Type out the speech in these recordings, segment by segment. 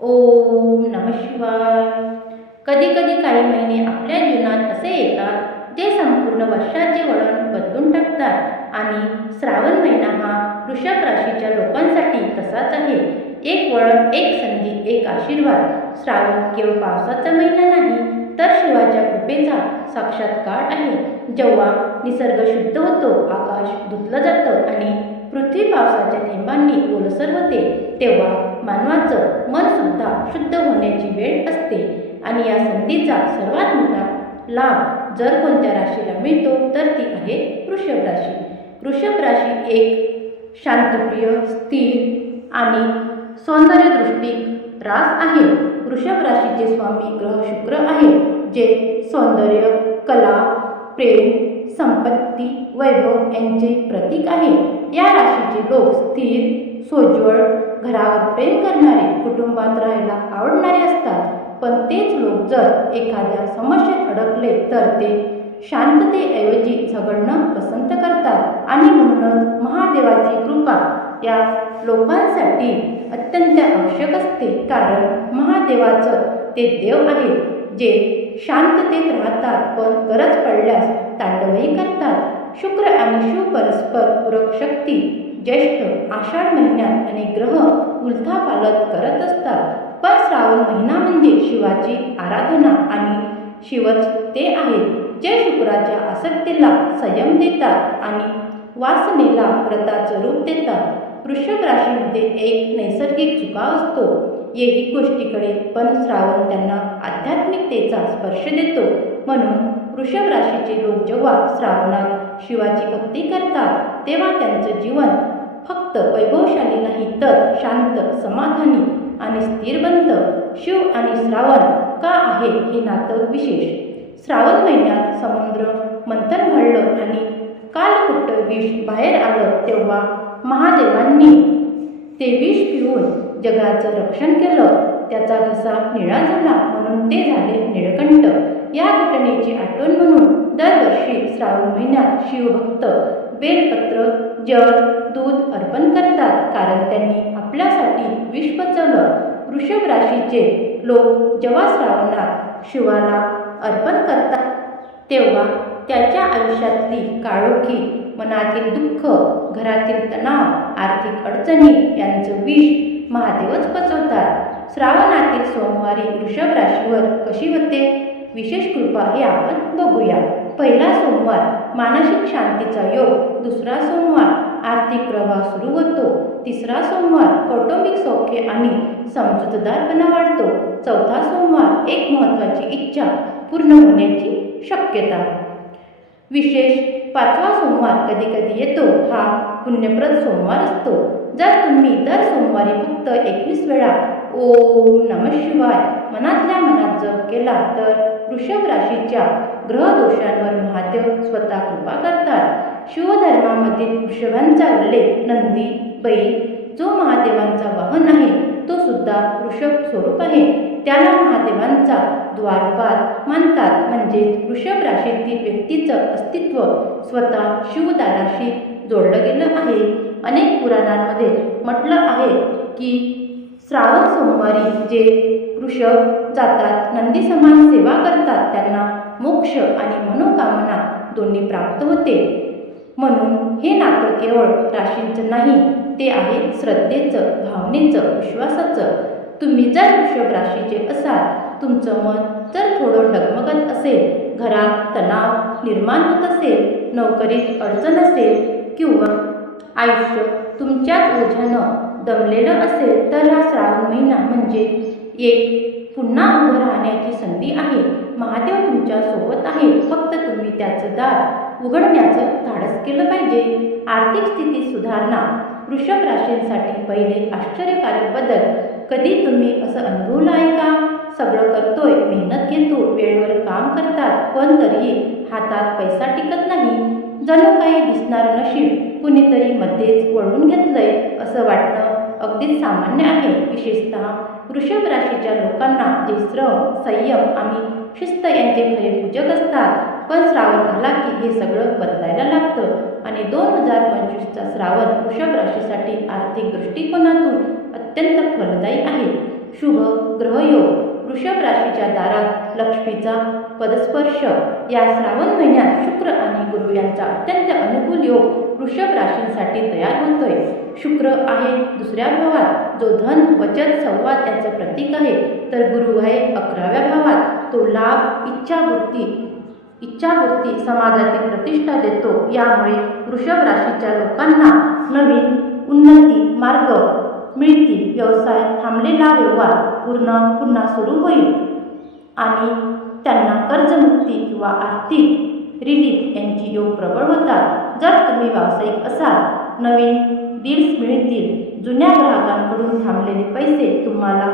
ओम नमः शिवाय. कधी कधी काही महिने आपल्या जीवनात असे येतात जे संपूर्ण वर्षाचे वळण बदलून टाकतात आणि श्रावण महिना हा वृषभ राशीच्या लोकांसाठी तसाच आहे. एक वळण, एक संधी, एक आशीर्वाद. श्रावण केवळ पावसाचा महिना नाही तर शिवाच्या कृपेचा साक्षात्कार आहे. जेव्हा निसर्ग शुद्ध होतो, आकाश धुतलं जातं आणि पृथ्वी पावसाच्या थेंबांनी ओलसर होते, तेव्हा मानवाचं मन सुद्धा शुद्ध होण्याची वेळ असते. आणि या संधीचा सर्वात मोठा लाभ जर कोणत्या राशीला मिळतो तर ती आहे वृषभ राशी. वृषभ राशी एक शांतप्रिय, स्थिर आणि सौंदर्यदृष्टिक रास आहे. वृषभ राशीचे स्वामी ग्रह शुक्र आहे, जे सौंदर्य, कला, प्रेम, संपत्ती, वैभव यांचे प्रतीक आहे. या राशीचे लोक स्थिर, सोज्वळ, घरावर प्रेम करणारे, कुटुंबात राहायला आवडणारे असतात. पण तेच लोक जर एखाद्या समस्येत अडकले तर ते शांततेऐवजी झगडणं पसंत करतात. आणि म्हणूनच महादेवाची कृपा या लोकांसाठी अत्यंत आवश्यक असते, कारण महादेवाचं ते देव आहेत जे शांततेत राहतात पण गरज पडल्यास तांडवही करतात. शुक्र आणि शिव परस्पर पूरक शक्ती. ज्येष्ठ आषाढ महिन्यात अनेक ग्रह उलथापालथ करत असतात, पण श्रावण महिना म्हणजे शिवाची आराधना आणि शिवच ते आहेत जे शुक्राच्या आसक्तीला संयम देतात आणि वासनेला व्रताचं रूप देतात. वृषभ राशीमध्ये एक नैसर्गिक झुकाव असतो येही गोष्टीकडे, पण श्रावण त्यांना आध्यात्मिकतेचा स्पर्श देतो. म्हणून वृषभ राशीचे लोक जेव्हा श्रावणात शिवाची भक्ती करतात तेव्हा त्यांचं जीवन फक्त वैभवशाली नाही तर शांत, समाधानी आणि स्थिर बनतं. शिव आणि श्रावण का आहे हे नातं विशेष. श्रावण महिन्यात समुद्र मंथन घडलं आणि कालकुट्ट विष बाहेर आलं, तेव्हा महादेवांनी ते विष पिऊन जगाचं रक्षण केलं. त्याचा घसा निळा झाला म्हणून ते झाले निळकंठ. या घटनेची आठवण म्हणून दरवर्षी श्रावण महिन्यात शिवभक्त बेलपत्र, जल, दूध अर्पण करतात, कारण त्यांनी आपल्यासाठी विष पचवलं. वृषभ राशीचे लोक जेव्हा श्रावणात शिवाला अर्पण करतात तेव्हा त्याच्या आयुष्यातली काळोखी, मनातील दुःख, घरातील तणाव, आर्थिक अडचणी यांचं विष महादेवच पचवतात. श्रावणातील सोमवारी वृषभ राशीवर कशी होते विशेष कृपा हे आपण बघूया. पहिला सोमवार मानसिक शांतीचा योग, दुसरा सोमवार आर्थिक प्रवाह सुरू होतो, तिसरा सोमवार कौटुंबिक सौख्य आणि समजूतदारपणा वाढतो, चौथा सोमवार एक महत्त्वाची इच्छा पूर्ण होण्याची शक्यता. विशेष पाचवा सोमवार कधी कधी येतो हा पुण्यप्रद सोमवार असतो. जर तुम्ही दर सोमवारी फक्त 21 वेळा ओम नमः शिवाय मनातल्या मनात जप केला तर वृषभ राशीच्या ग्रहदोषांवर महादेव स्वतः कृपा करतात. शिवधर्मामधील वृषभांचा उल्लेख नंदी, बैल जो महादेवांचा वाहन आहे तो सुद्धा वृषभ स्वरूप आहे. त्याला महादेवांचा द्वारपाल मानतात. म्हणजेच वृषभ राशीतील व्यक्तीचं अस्तित्व स्वतः शिवदाराशी जोडलं गेलं आहे. अनेक पुराणांमध्ये म्हटलं आहे की श्रावण सोमवारी जे वृषभ जातात, नंदी समान सेवा करतात, त्यांना मोक्ष आणि मनोकामना दोन्ही प्राप्त होते. म्हणून हे नातं केवळ राशींचं नाही, ते आहे श्रद्धेचं, भावनेचं, विश्वासाचं. तुम्ही जर वृषभ राशीचे असाल, तुमचं मन जर थोडं डगमगत असेल, घरात तणाव निर्माण होत असेल, नोकरीत अडचण असेल किंवा आयुष्य तुमच्याच ओझ्यानं दमलेलं असेल, तर हा श्रावण महिना म्हणजे एक पुन्हा उभं राहण्याची संधी आहे. महादेव तुमच्या सोबत आहे, फक्त तुम्ही त्याचं दार उघडण्याचं धाडस केलं पाहिजे. आर्थिक स्थिती सुधारणा. वृषभ राशींसाठी पहिले आश्चर्यकारक बदल. कधी तुम्ही असं अनुभवलं आहे का? सगळं करतोय, मेहनत घेतो, वेळेवर काम करतात, पण तरीही हातात पैसा टिकत नाही. जणू काही दिसणारं नशीब कुणीतरी मध्येच वळवून घेतलंय असं वाटणं अगदीच सामान्य आहे. विशेषतः वृषभ राशीच्या लोकांना जे श्रम, संयम आणि शिस्त यांचे खरे पूजक असतात. पण श्रावण आला की हे सगळं बदलायला लागतं आणि 2025चा श्रावण वृषभ राशीसाठी आर्थिक दृष्टिकोनातून अत्यंत फलदायी आहे. शुभ ग्रहयोग. वृषभ राशीच्या दारात लक्ष्मीचा पदस्पर्श. या श्रावण महिन्यात शुक्र आणि गुरु यांचा अत्यंत अनुकूल योग वृषभ राशींसाठी तयार होतोय. शुक्र आहे दुसऱ्या भावात, जो धन, वचन, संवाद याचं प्रतीक आहे, तर गुरु आहे 11व्या भावात, तो लाभ, इच्छापूर्ती, समाजातील प्रतिष्ठा देतो. यामुळे वृषभ राशीच्या लोकांना नवीन उन्नती मार्ग मिळतील. व्यवसाय थांबलेला व्यवहार पुन्हा सुरू होईल आणि त्यांना कर्जमुक्ती किंवा आर्थिक रिलीफ यांची योग प्रबळ होतात. जर तुम्ही व्यावसायिक असाल, नवीन डील्स मिळतील. जुन्या ग्राहकांकडून थांबलेले पैसे तुम्हाला.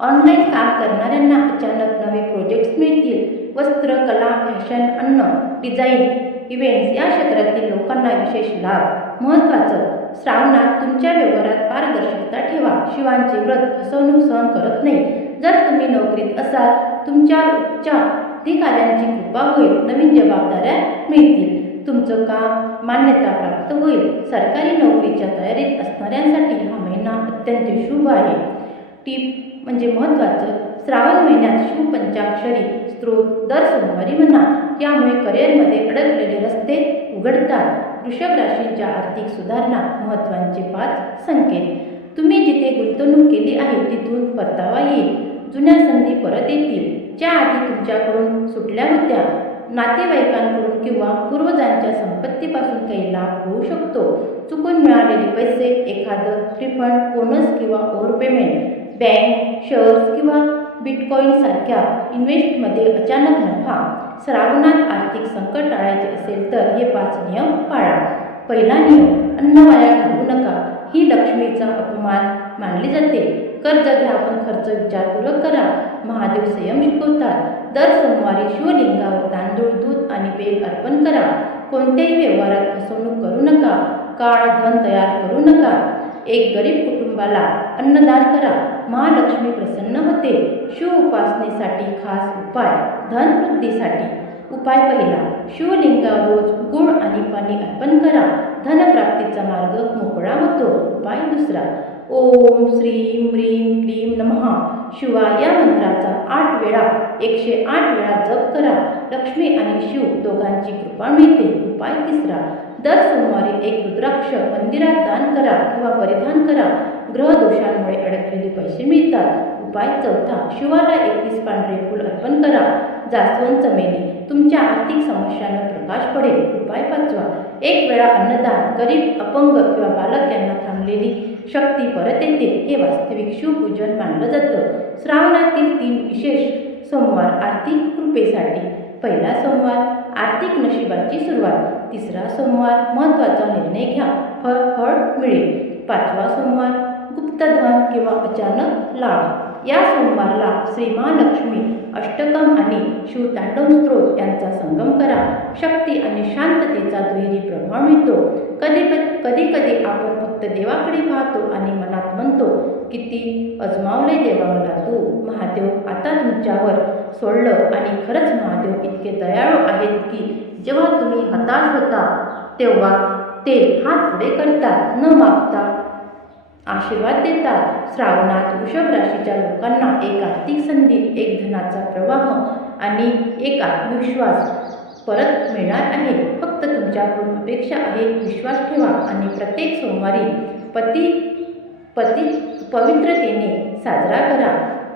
ऑनलाईन काम करणाऱ्यांना अचानक नवे प्रोजेक्ट्स मिळतील. वस्त्र, कला, फॅशन, अन्न, डिझाईन, इव्हेंट्स या क्षेत्रातील लोकांना विशेष लाभ. महत्त्वाचं, श्रावणात तुमच्या व्यवहारात पारदर्शकता ठेवा. शिवांचे व्रत फसवणूक सहन करत नाही. जर तुम्ही नोकरीत असाल, तुमच्यावर उच्च अधिकाऱ्यांची कृपा होईल. नवीन जबाबदाऱ्या मिळतील. तुमचं काम मान्यता प्राप्त होईल. सरकारी नोकरीच्या तयारीत असणाऱ्यांसाठी हा महिना अत्यंत शुभ आहे. टीप म्हणजे महत्त्वाचं, श्रावण महिन्यात शिव पंचाक्षरी स्तोत्र दर सोमवारी म्हणा. यामुळे करिअरमध्ये अडकलेले रस्ते उघडतात. वृषभ राशींच्या आर्थिक सुधारणा. महत्त्वाचे 5 संकेत. तुम्ही जिथे गुंतवणूक केली आहे तिथून परतावा येईल. जुन्या संधी परत येतील, ज्या आधी तुमच्याकडून सुटल्या होत्या. नातेवाईकांकडून किंवा पूर्वजांच्या संपत्तीपासून काही लाभ होऊ शकतो. चुकून मिळालेले पैसे, एखादं रिफंड, बोनस किंवा ओव्हरपेमेंट. बँक, शेअर्स किंवा बिटकॉईन सारख्या इन्व्हेस्टमध्ये अचानक नफा. श्रावणात आर्थिक संकट टाळायचे असेल तर हे 5 नियम पाळा. पहिला नियम, अन्न वाया घालवू नका. ही लक्ष्मीचा अपमान मानली जाते. कर्ज घ्या पण खर्च विचारपूर्वक करा. महादेव संयम शिकवतात. दर सोमवारी शिवलिंगावर तांदूळ, दूध आणि बेल अर्पण करा. कोणत्याही व्यवहारात फसवणूक करू नका. काळ धन तयार करू नका. एक गरीब कुटुंबाला अन्नदान करा. महालक्ष्मी प्रसन्न होते. शिव उपासनेसाठी खास उपाय. धन वृद्धीसाठी उपाय पहिला, शिवलिंगावर रोज गुळ आणि पाणी अर्पण करा. धनप्राप्तीचा मार्ग मोकळा होतो. उपाय दुसरा, ओम श्रीं ह्रीं क्लीं नमः शिवाय या मंत्राचा 8 वेळा 108 वेळा जप करा. लक्ष्मी आणि शिव दोघांची कृपा मिळते. उपाय तिसरा, दर सोमवारी एक रुद्राक्ष मंदिरात दान करा किंवा परिधान करा. ग्रहदोषांमुळे अडकलेले पैसे मिळतात. उपाय चौथा, शिवाला 21 पांढरे फूल अर्पण करा. जास्वंद, चमेली. तुमच्या आर्थिक समस्यांवर प्रकाश पडेल. उपाय पाचवा, 1 वेळा अन्नदान. गरीब, अपंग किंवा बालक यांना थांबलेली शक्ती परत येते. हे वास्तविक शिवपूजन मानलं जातं. श्रावणातील 3 विशेष सोमवार आर्थिक कृपेसाठी. पहिला सोमवार, आर्थिक नशिबाची सुरुवात. तिसरा सोमवार, महत्त्वाचा निर्णय घ्या, फळ मिळेल. 5वा सोमवार, गुप्तधन किंवा अचानक लाभ. या सोमवारला श्री महालक्ष्मी अष्टकम आणि शिवतांडव स्तोत्र यांचा संगम करा. शक्ती आणि शांततेचा दुहेरी प्रभाव मिळतो. कधी कधी आपण फक्त देवाकडे पाहतो आणि मनात म्हणतो, किती अजमावले देवा मला तू. महादेव आता तुमच्यावर सोडलं आणि खरंच महादेव इतके दयाळू आहेत की जेव्हा तुम्ही हताश होता तेव्हा ते हात पुढे करतात, न मागता आशीर्वाद देतात. श्रावणात वृषभ राशीच्या लोकांना एक आर्थिक संधी, एक धनाचा प्रवाह आणि एक आत्मविश्वास परत मिळणार आहे. फक्त तुमच्याकडून अपेक्षा आहे, विश्वास ठेवा आणि प्रत्येक सोमवारी पवित्रतेने साजरा करा.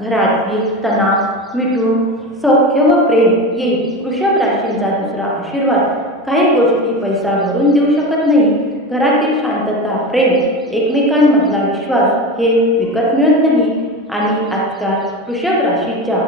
घरातील तणाव मिटून सौख्य व प्रेम येईल. वृषभ राशींचा दुसरा आशीर्वाद, काही गोष्टी पैसा भरून देऊ शकत नाही. घरातील शांतता, प्रेम, एकमेकांमधला विश्वास हे विकत मिळत नाही. आणि आजकाल वृषभ राशीच्या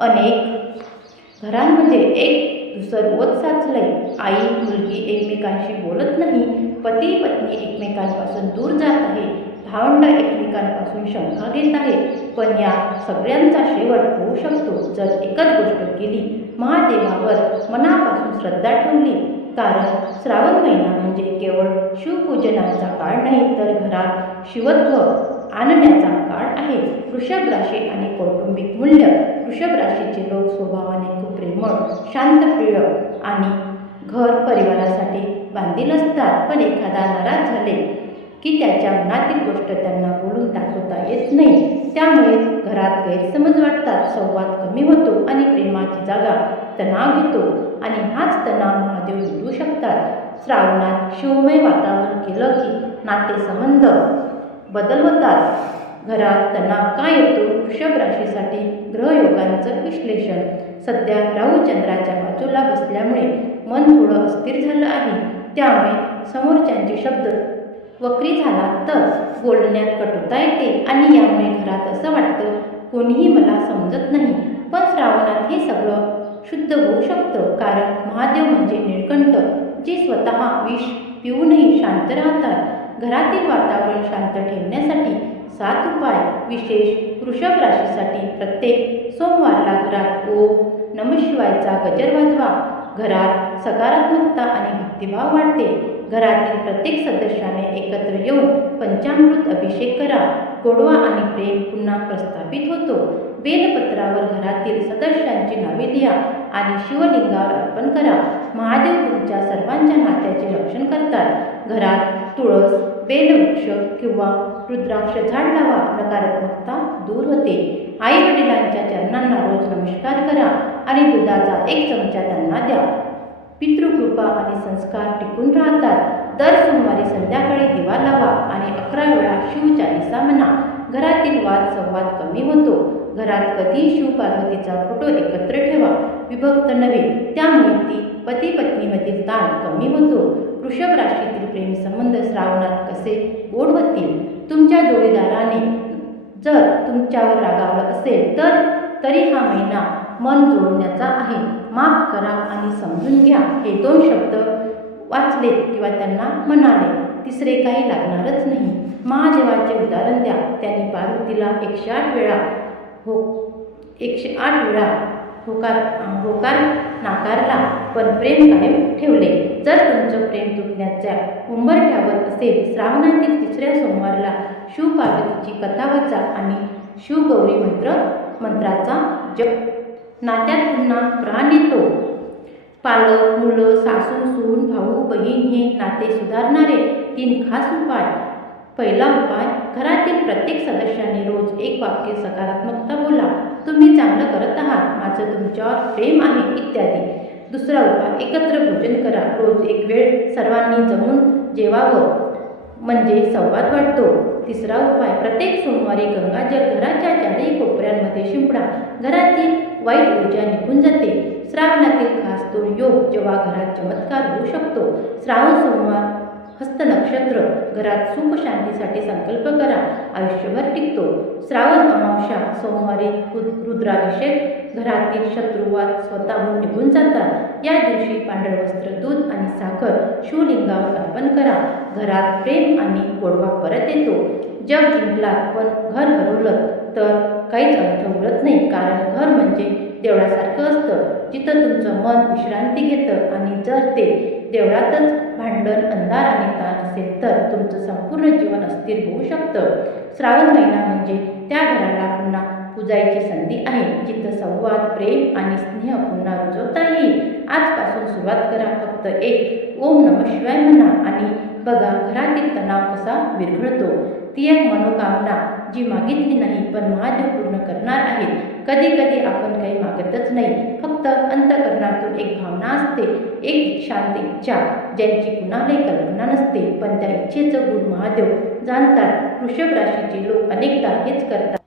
अनेक घरांमध्ये एक दुसरं वत साचलंय. आई मुलगी एकमेकांशी बोलत नाही. पती पत्नी एकमेकांपासून दूर जात आहे. भावंड एकमेकांपासून शंका घेत आहे. पण या सगळ्यांचा शेवट होऊ शकतो जर एकच गोष्ट केली, महादेवावर मनापासून श्रद्धा ठेवली. कारण श्रावण महिना म्हणजे केवळ शिवपूजनाचा काळ नाही, तर घरात शिवत्व आणण्याचा काळ आहे. वृषभ राशी आणि कौटुंबिक मूल्य. वृषभ राशीचे लोक स्वभावाने खूप प्रेमळ, शांतप्रिय आणि घर परिवारासाठी बांधील असतात. पण एखादा नाराज झाले की त्याच्या मनातील गोष्ट त्यांना बोलून दाखवता येत नाही. त्यामुळे घरात गैरसमज वाढतात, संवाद कमी होतो आणि प्रेमाची जागा तणाव घेतो आणि हाच तणाव महादेव मिटवू शकतात. श्रावणात शिवमय वातावरण केलं की नातेसंबंध बदल होतात. घरात तणाव का येतो? वृषभ राशीसाठी ग्रहयोगांचं विश्लेषण. सध्या राहू चंद्राच्या बाजूला बसल्यामुळे मन थोडं अस्थिर झालं आहे. त्यामुळे समोरच्यांचे शब्द वक्री झाला तर बोलण्यात कटुता येते आणि यामुळे घरात असं वाटतं कोणीही मला समजत नाही. पण श्रावणात हे सगळं शुद्ध होऊ शकतं, कारण महादेव म्हणजे निळकंठ, जे स्वतः विष पिऊनही शांत राहतात. घरातील वातावरण शांत ठेवण्यासाठी 7 उपाय विशेष वृषभ राशीसाठी. प्रत्येक सोमवारला घरात ओम नमः शिवायचा गजर वाजवा. घरात सकारात्मकता आणि भक्तिभाव वाढते. घरातील प्रत्येक सदस्याने एकत्र येऊन पंचामृत अभिषेक करा. गोडवा आणि प्रेम पुन्हा प्रस्थापित होतो. बेलपत्रावर घरातील सदस्यांची नावे लिहा आणि शिवलिंगावर अर्पण करा. महादेव तुमच्या सर्वांच्या नात्याचे रक्षण करतात. घरात तुळस, बेलवृक्ष किंवा रुद्राक्ष झाड लावा. नकारात्मकता दूर होते. आई वडिलांच्या चरणांना रोज नमस्कार करा आणि दुधाचा 1 चमचा त्यांना द्या. पितृकृपा आणि संस्कार टिकून राहतात. दर सोमवारी संध्याकाळी दिवा लावा आणि 11 वेळा शिवचालीसा म्हणा. घरातील वाद संवाद कमी होतो. घरात कधी शिवपार्वतीचा फोटो एकत्र ठेवा. विभक्त नव्हे, त्यामुळे ती पती पत्नीमधील ताण कमी होतो. वृषभ राशीतील प्रेमसंबंध श्रावणात कसे गोड होतील? तुमच्या जोडीदाराने जर तुमच्यावर रागावलं असेल तर तरी हा महिना मन जोडण्याचा आहे. माफ करा आणि समजून घ्या हे 2 शब्द वाचलेत किंवा त्यांना म्हणाले, तिसरे काही लागणारच नाही. महादेवाचे उदाहरण द्या. त्यांनी पार्वतीला 108 वेळा 108 वेळा होकार नाकारला, पण प्रेम कायम ठेवले. जर तुमचं प्रेम तुटण्याच्या उंबरठ्यावर असेल, श्रावणातील 3ऱ्या सोमवारला शिवपार्वतीची कथा वाचा आणि शिवगौरी मंत्राचा जप. नात्यात पुन्हा प्राण येतो. पालक, मुलं, सासू, सून, भाऊ, बहीण हे नाते सुधारणारे 3 खास उपाय. पहिला उपाय, घरातील प्रत्येक सदस्याने रोज 1 वाक्य सकारात्मकता बोला. तुम्ही चांगलं करत आहात, माझं तुमच्यावर प्रेम आहे, इत्यादी. दुसरा उपाय, एकत्र भोजन करा. रोज 1 वेळ सर्वांनी जमून जेवावं, म्हणजे संवाद वाढतो. तिसरा उपाय, प्रत्येक सोमवारी गंगाजल घराच्या 4ही कोपऱ्यांमध्ये शिंपडा. घरातील वाईट ऊर्जा निघून जाते. श्रावणातील खास 2 योग जेव्हा घरात चमत्कार होऊ शकतो. श्रावण सोमवार, हस्त नक्षत्र. घरात सुख शांतीसाठी संकल्प करा, आयुष्यभर टिकतो. श्रावण अमावस्या सोमवारी रुद्राभिषेक. घरातील शत्रुवाद स्वतःहून निघून जातात. या दिवशी पांढरं वस्त्र, दूध आणि साखर शिवलिंगावर अर्पण करा. घरात प्रेम आणि गोडवा परत येतो. जग जिंकलात पण घर हरवलं तर काहीच अर्थ उरत नाही, कारण घर म्हणजे देवळासारखं असतं, जिथं तुमचं मन विश्रांती घेतं. आणि जर ते देवळातच भांडण, अंधार आणि ताण असेल तर तुमचं संपूर्ण जीवन अस्थिर होऊ शकतं. श्रावण महिना म्हणजे त्या घराला पुन्हा पूजायची संधी आहे, जिथं संवाद, प्रेम आणि स्नेह पुन्हा रुजवता येईल. आजपासून सुरुवात करा. फक्त 1 ओम नमः शिवाय म्हणा आणि बघा घरातील तणाव कसा विरघळतो. ती एक मनोकामना जी मागितली नाही पण महादेव पूर्ण करणार आहेत. कधी कधी आपण काही मागतच नाही, फक्त अंतःकरणातून एक भावना असते, एक शांत इच्छा, ज्यांची कुणालाही कल्पना नसते, पण त्या इच्छेचं गुण महादेव जाणतात. वृषभ राशीचे लोक अनेकदा हेच करतात.